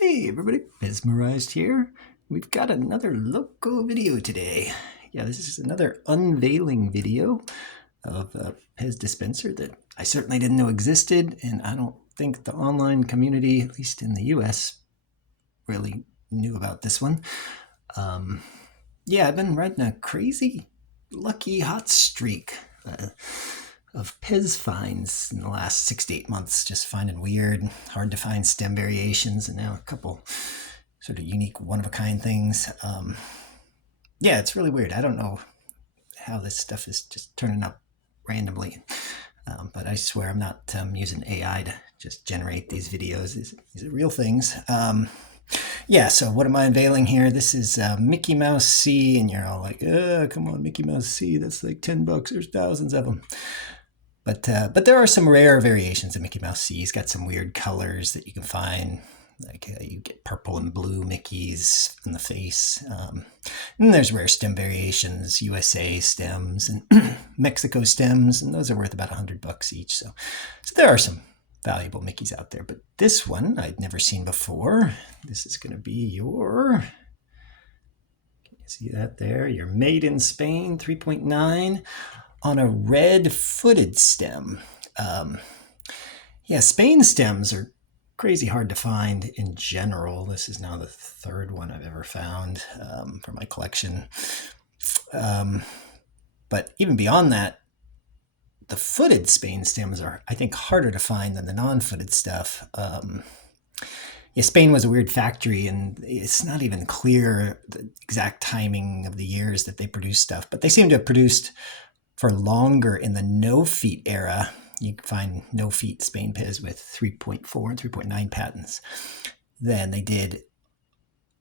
Hey everybody, mesmerized here. We've got another loco video today. Yeah, this is another unveiling video of a Pez dispenser that I certainly didn't know existed, and I don't think the online community, at least in the US, really knew about this one. Yeah, I've been riding a crazy, lucky hot streak of Pez finds in the last 6 to 8 months, just finding weird, hard to find stem variations, and now a couple sort of unique, one-of-a-kind things. Yeah, it's really weird. I don't know how this stuff is just turning up randomly, but I swear I'm not using AI to just generate these videos. These are real things. Yeah, so what am I unveiling here? This is MickeyC, and you're all like, come on, MickeyC, that's like $10. There's thousands of them. But there are some rare variations of MickeyC. He's got some weird colors that you can find. Like you get purple and blue Mickeys in the face. And there's rare stem variations, USA stems and Mexico stems, and those are worth about $100 each. So there are some valuable Mickeys out there. But this one I'd never seen before. This is going to be your, can you see that there? Your Made in Spain 3.9 on a red footed stem. Yeah, Spain stems are crazy hard to find in general. This is now the third one I've ever found for my collection. But even beyond that, the footed Spain stems are, I think, harder to find than the non-footed stuff. Yeah, Spain was a weird factory, and it's not even clear the exact timing of the years that they produced stuff, but they seem to have produced for longer in the no-feet era. You can find no-feet Spain Pez with 3.4 and 3.9 patents than they did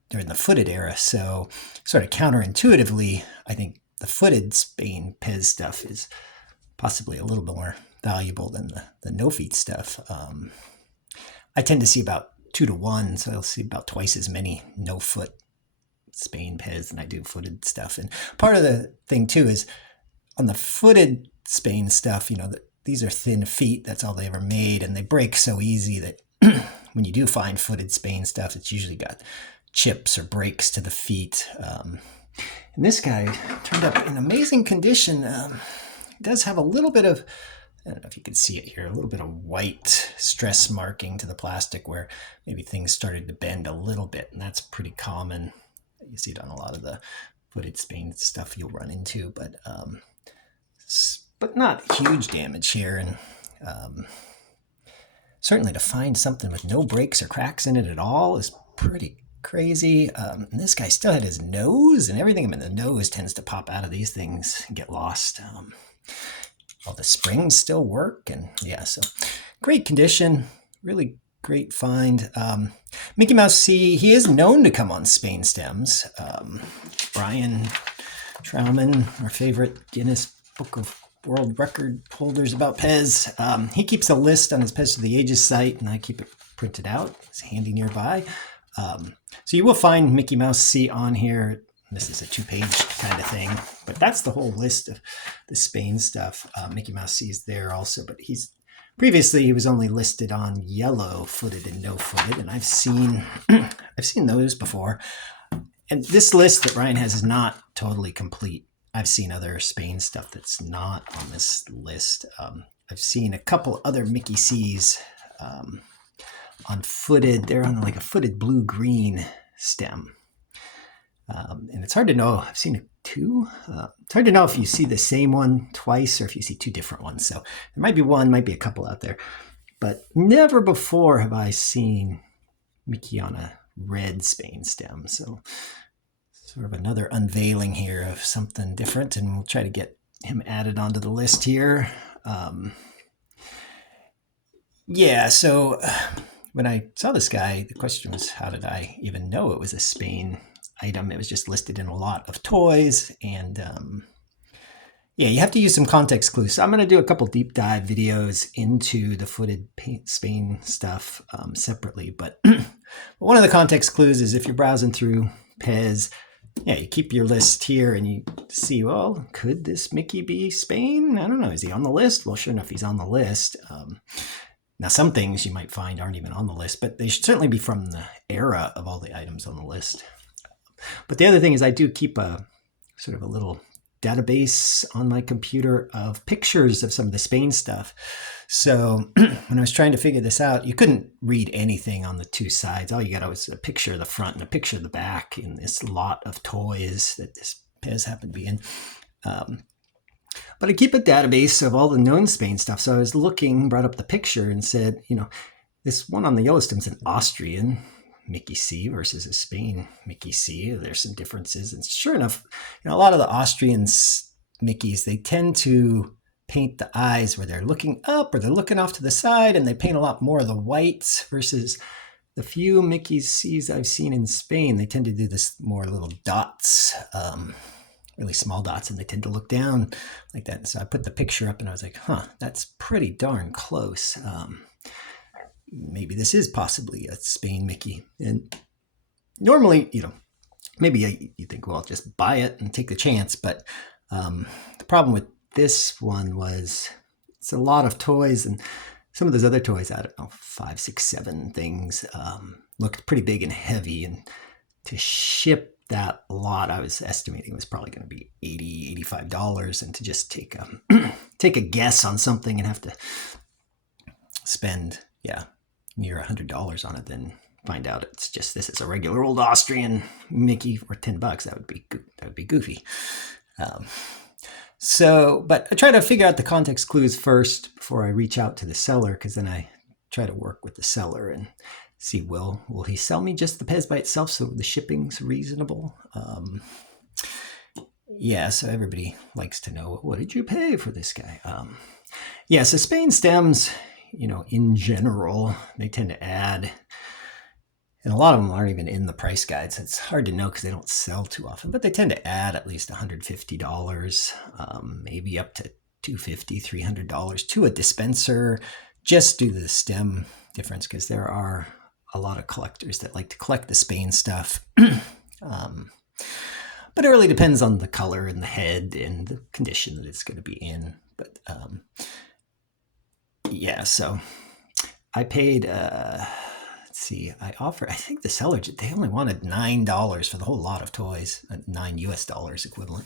during the footed era. So sort of counterintuitively, I think the footed Spain Pez stuff is possibly a little bit more valuable than the no-feet stuff. I tend to see about 2 to 1, so I'll see about twice as many no-foot Spain Pez than I do footed stuff. And part of the thing, too, is on the footed Spain stuff, you know, these are thin feet. That's all they ever made, and they break so easy that when you do find footed Spain stuff, it's usually got chips or breaks to the feet. And this guy turned up in amazing condition. It does have a little bit of, I don't know if you can see it here, a little bit of white stress marking to the plastic where maybe things started to bend a little bit, and that's pretty common. You see it on a lot of the footed Spain stuff you'll run into, but not huge damage here. And certainly to find something with no breaks or cracks in it at all is pretty crazy. And this guy still had his nose, and everything in the nose tends to pop out of these things and get lost. All the springs still work, and yeah, so great condition, really great find. MickeyC, he is known to come on Spain stems. Brian Trauman, our favorite Guinness Book of World Record holders about Pez, he keeps a list on his Pez to the Ages site, and I keep it printed out. It's handy nearby. So you will find MickeyC on here. This is a 2-page kind of thing, but that's the whole list of the Spain stuff. MickeyC is there also, but previously he was only listed on yellow footed and no footed, and I've seen those before. And this list that Ryan has is not totally complete. I've seen other Spain stuff that's not on this list. I've seen a couple other MickeyCs on footed. They're on like a footed blue-green stem. And it's hard to know. I've seen 2. It's hard to know if you see the same one twice or if you see 2 different ones. So there might be one, might be a couple out there. But never before have I seen Mickey on a red Spain stem. So sort of another unveiling here of something different, and we'll try to get him added onto the list here. Yeah, so when I saw this guy, the question was, how did I even know it was a Spain item? It was just listed in a lot of toys, and yeah, you have to use some context clues. So I'm going to do a couple deep dive videos into the footed Spain stuff separately, but one of the context clues is if you're browsing through Pez, yeah, you keep your list here and you see, well, could this Mickey be Spain? I don't know. Is he on the list? Well, sure enough, he's on the list. Now, some things you might find aren't even on the list, but they should certainly be from the era of all the items on the list. But the other thing is I do keep a sort of a little database on my computer of pictures of some of the Spain stuff. So when I was trying to figure this out, you couldn't read anything on the two sides. All you got was a picture of the front and a picture of the back in this lot of toys that this Pez happened to be in. But I keep a database of all the known Spain stuff. So I was looking, brought up the picture and said, this one on the Yellowstone's an Austrian MickeyC versus a Spain MickeyC. There's some differences. And sure enough, a lot of the Austrian Mickeys, they tend to paint the eyes where they're looking up or they're looking off to the side, and they paint a lot more of the whites versus the few MickeyCs I've seen in Spain. They tend to do this more little dots, really small dots, and they tend to look down like that. And so I put the picture up and I was like, that's pretty darn close. Maybe this is possibly a Spain Mickey. And normally, maybe you think, well, I'll just buy it and take the chance. But the problem with this one was it's a lot of toys, and some of those other toys, I don't know, 5, 6, 7 things, looked pretty big and heavy. And to ship that lot, I was estimating it was probably going to be $80, $85. And to just take a guess on something and have to spend, near $100 on it, then find out it's just this is a regular old Austrian Mickey for $10. That would be goofy. But I try to figure out the context clues first before I reach out to the seller, because then I try to work with the seller and see will he sell me just the Pez by itself so the shipping's reasonable. So everybody likes to know, what did you pay for this guy? So Spain stems, in general, they tend to add, and a lot of them aren't even in the price guide, so it's hard to know because they don't sell too often, but they tend to add at least $150, maybe up to $250, $300 to a dispenser, just due to the stem difference, because there are a lot of collectors that like to collect the Spain stuff. But it really depends on the color and the head and the condition that it's going to be in. But so I paid, I think the seller, they only wanted $9 for the whole lot of toys, $9 US equivalent.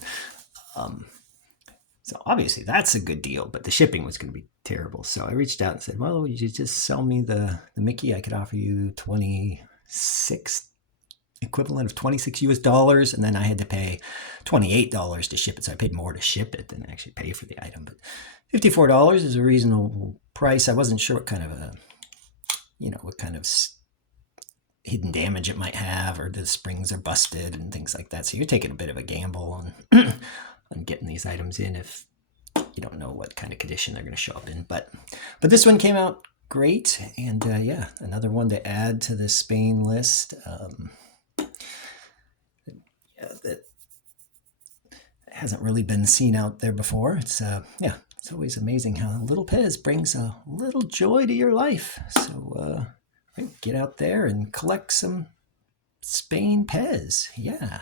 So obviously that's a good deal, but the shipping was going to be terrible. So I reached out and said, well, you just sell me the Mickey. I could offer you 26, equivalent of $26 US, and then I had to pay $28 to ship it. So I paid more to ship it than actually pay for the item. But $54 is a reasonable price. I wasn't sure what kind of hidden damage it might have, or the springs are busted and things like that. So you're taking a bit of a gamble on on getting these items in if you don't know what kind of condition they're going to show up in. But this one came out great, and another one to add to the Spain list. That hasn't really been seen out there before. It's always amazing how a little Pez brings a little joy to your life. So get out there and collect some Spain Pez. Yeah.